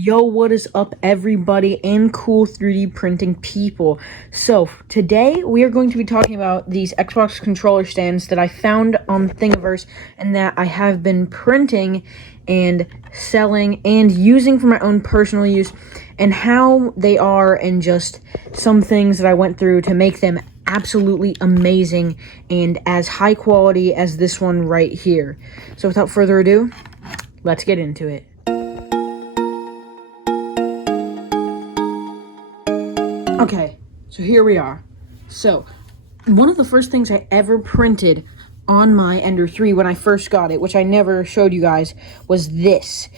Yo, what is up, everybody, and cool 3D printing people? So, today we are going to be talking about these Xbox controller stands that I found on Thingiverse and that I have been printing and selling and using for my own personal use, and how they are, and just some things that I went through to make them absolutely amazing and as high quality as this one right here. So, without further ado, let's get into it. Okay, so here we are. So, one of the first things I ever printed on my Ender 3 when I first got it, which I never showed you guys, was this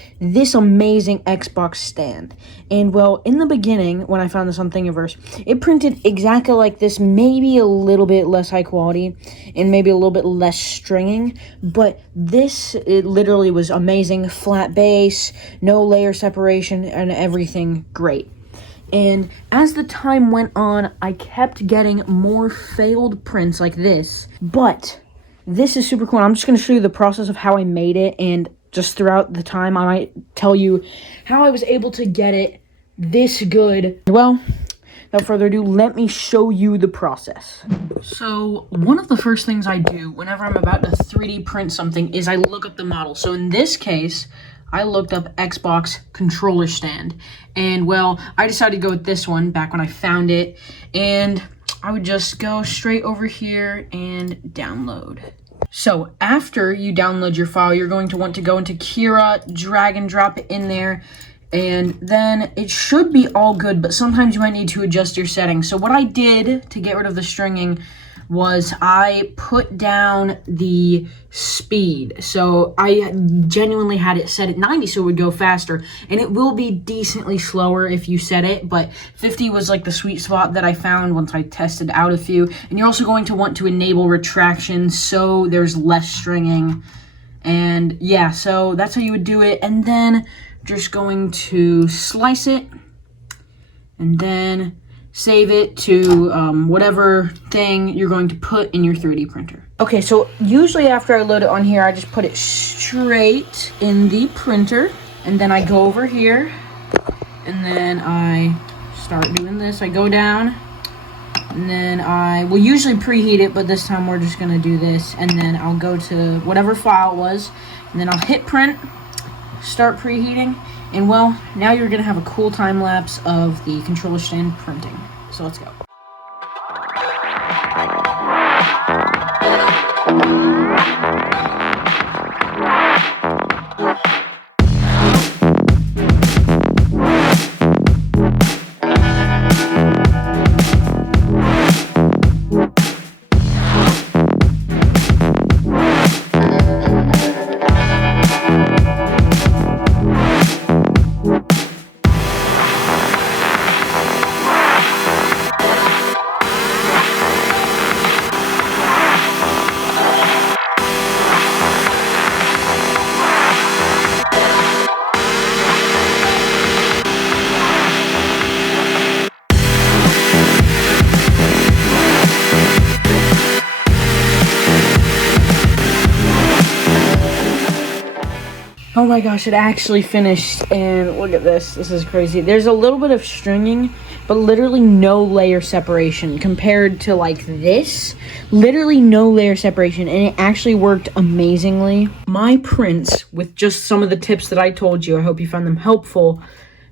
amazing Xbox stand. And, well, in the beginning, when I found this on Thingiverse, it printed exactly like this, maybe a little bit less high quality, and maybe a little bit less stringing, but this, it literally was amazing. Flat base, no layer separation, and everything great. And as the time went on, I kept getting more failed prints like this, but this is super cool. I'm just going to show you the process of how I made it, and just throughout the time, I might tell you how I was able to get it this good. Well, without further ado, let me show you the process. So, one of the first things I do whenever I'm about to 3D print something is I look up the model. So in this case, I looked up Xbox controller stand, and, well, I decided to go with this one back when I found it, and I would just go straight over here and download. So after you download your file, you're going to want to go into Cura, drag and drop it in there, and then it should be all good, but sometimes you might need to adjust your settings. So what I did to get rid of the stringing was I put down the speed. So I genuinely had it set at 90 so it would go faster, and it will be decently slower if you set it, but 50 was like the sweet spot that I found once I tested out a few. And you're also going to want to enable retraction so there's less stringing. And yeah, so that's how you would do it. And then just going to slice it and then save it to whatever thing you're going to put in your 3D printer. Okay, so usually after I load it on here, I just put it straight in the printer, and then I go over here, and then I start doing this. I go down, and then I will usually preheat it, but this time we're just gonna do this, and then I'll go to whatever file it was, and then I'll hit print, start preheating, and, well, now you're gonna have a cool time lapse of the controller stand printing. So let's go. Oh my gosh, it actually finished, and look at this. This is crazy. There's a little bit of stringing, but literally no layer separation compared to, like, this. Literally no layer separation, and it actually worked amazingly. My prints, with just some of the tips that I told you, I hope you found them helpful,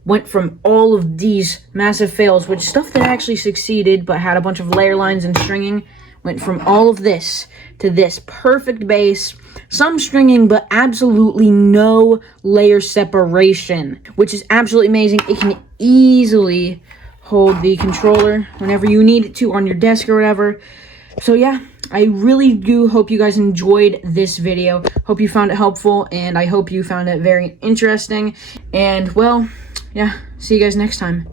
went from all of these massive fails, which stuff that actually succeeded but had a bunch of layer lines and stringing, went from all of this to this perfect base, some stringing, but absolutely no layer separation, which is absolutely amazing. It can easily hold the controller whenever you need it to on your desk or whatever. So yeah, I really do hope you guys enjoyed this video. Hope you found it helpful, and I hope you found it very interesting. And, well, yeah, see you guys next time.